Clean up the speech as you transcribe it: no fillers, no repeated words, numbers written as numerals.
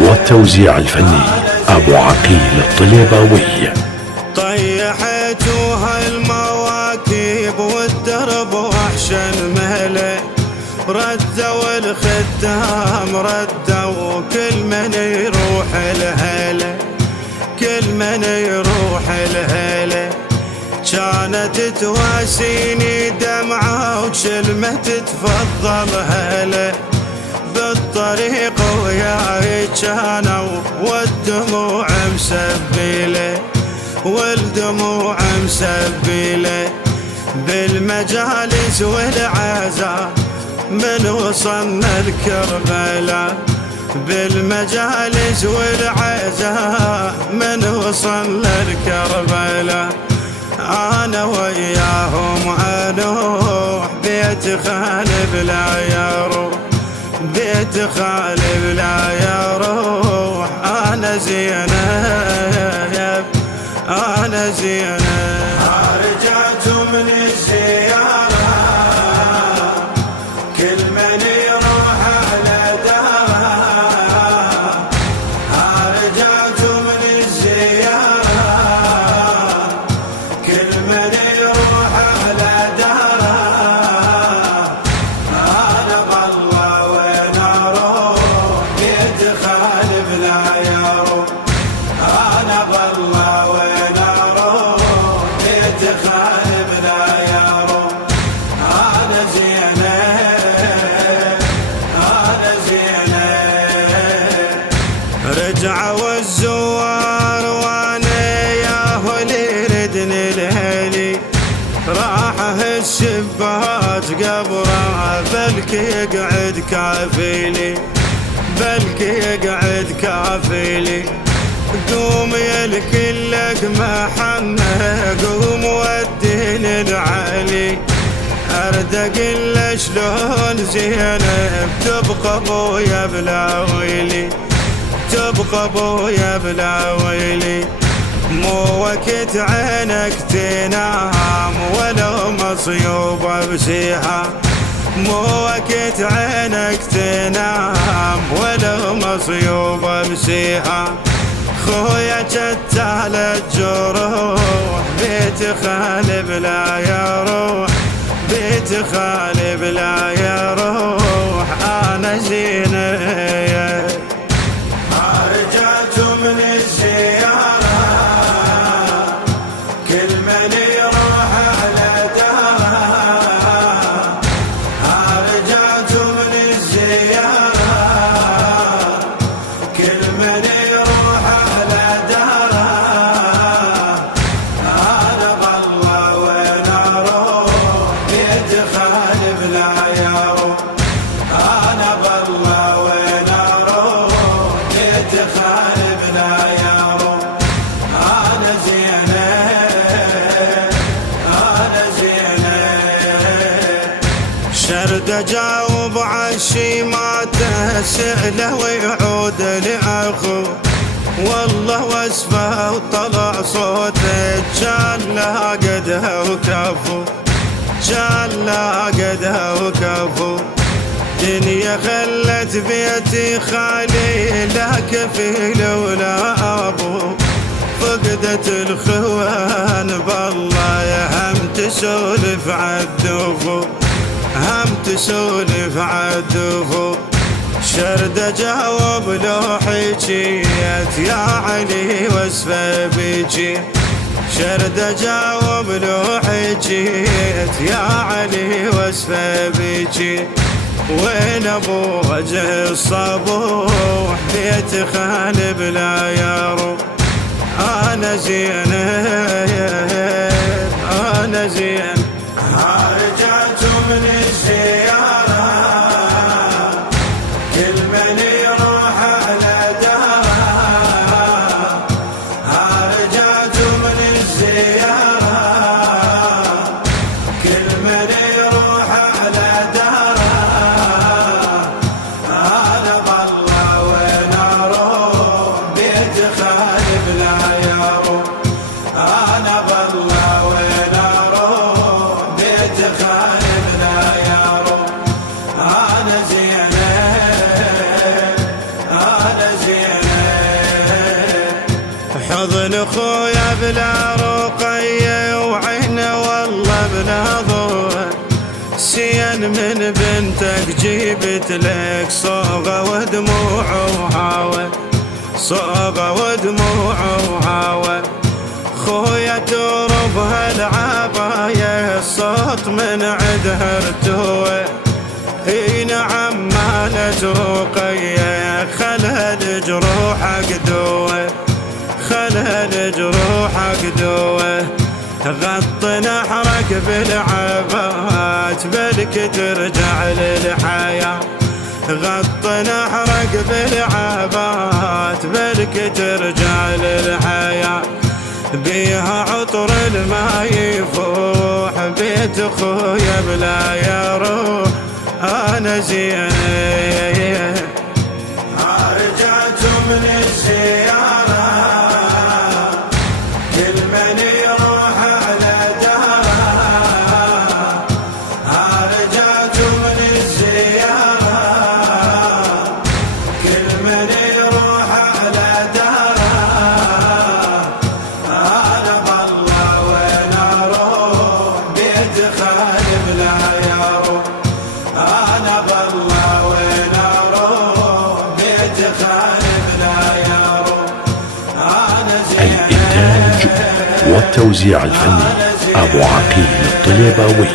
والتوزيع الفني أبو عقيل الطليباوي. طيحتوها المواكب والدرب وحش المهله، ردوا الختام ردوا كل من يروح الهله، كل من يروح الهله. كانت تواسيني دمعة وكلمة تتفضل هلا، بالطريق وياي كانوا والدموع مسبيله، والدموع مسبيله. بالمجالس والعزاء من وصلنا الكربلاء، بالمجالس والعزاء من وصلنا الكربلاء. أنا وياهم أروح بيت خالي بلا يروح، بيت خالي بلا يروح. أنا زينب أنا زينب. رجعت من الزيارة كل من يروح على داره، رجعت من الزيارة كل من يروح على داره. أنا والله وين أروح بيت خالي بلا يروح، أنا والله وين أروح بيت خالي بلا يروح. أنا زينب أنا زينب. رجعوا الزوار وانا ياهو اللي يردني الهلي، راح الشباك قبره بلكي يقعد كافيلي، بلكي يقعد كافيلي. قوم يا الكلك محنة قوم وديني العلي، ارد اقول شلون زينب تبقى ابويا بلا ويلي، تبقى ابويا بلا ويلي. مو وقت عينك تنام ولو مصيوبة بسيحة، مو وقت عينك تنام ولو مصيوبة بسيحة. خويا جتال الجروح بيت خالي بلا يروح، بيت خالي بلا يروح. أنا زينب. رجعت من الزيارة كل من يروح على داره، رجعت من الزيارة كل من يروح على داره. أنا والله وين أروح بيت خالي بلا يروح، أنا والله وين أروح بيت خالي بلا يروح. أنا زينب أنا زينب. شرد أجاوب عالشي ما تسأله ويعود لأخو، والله واسفه وطلع صوته كان لا قدها وكفو، كان لا قدها وكفو. دنيا خلت بيتي خالي لا كفيل ولا أبو، فقدت الخوان بالله يا هم تسولف عالدفو، هم تسولف عالدفو. شرد جاوب لو حجيت يا علي واسفه بيجي، شرد جاوب لو حجيت يا علي واسفه بيجي. وين ابو وجه الصبوح بيت خالي بلا يروح. أنا زينب أنا زينب. رجعت من الزيارة كل من يروح على داره، رجعت من الزيارة كل من يروح على داره. أنا والله وين أروح بيت خالي بلا يروح، أنا والله وين أروح بيت خالي بلا يروح. أنا زينب أنا زينب. نسيان من بنتك جيبت لك صوغة ودموع وهوى، صوغة ودموع وهوى. خويا ترب هالعباية الصوت من عدها ارتوى، اي نعم مالت رقية خلها لجروحك دوى، خلها لجروحك دوى. غط نحرك بالعبات بلك ترجع للحياة، غط نحرك بالعبات بلك ترجع للحياة. بيها عطر الماء يفوح بيت خويا بلا يروح انا زين. رجعت من الزيارة كل من يروح على داره، رجعت من الزيارة كل من يروح على داره. انا بالله وين اروح بيت خالي بلا يروح، انا بالله وين اروح بيت خالي بلا يروح انا زين. الإنتاج والتوزيع الفني أبو عقيل الطليباوي.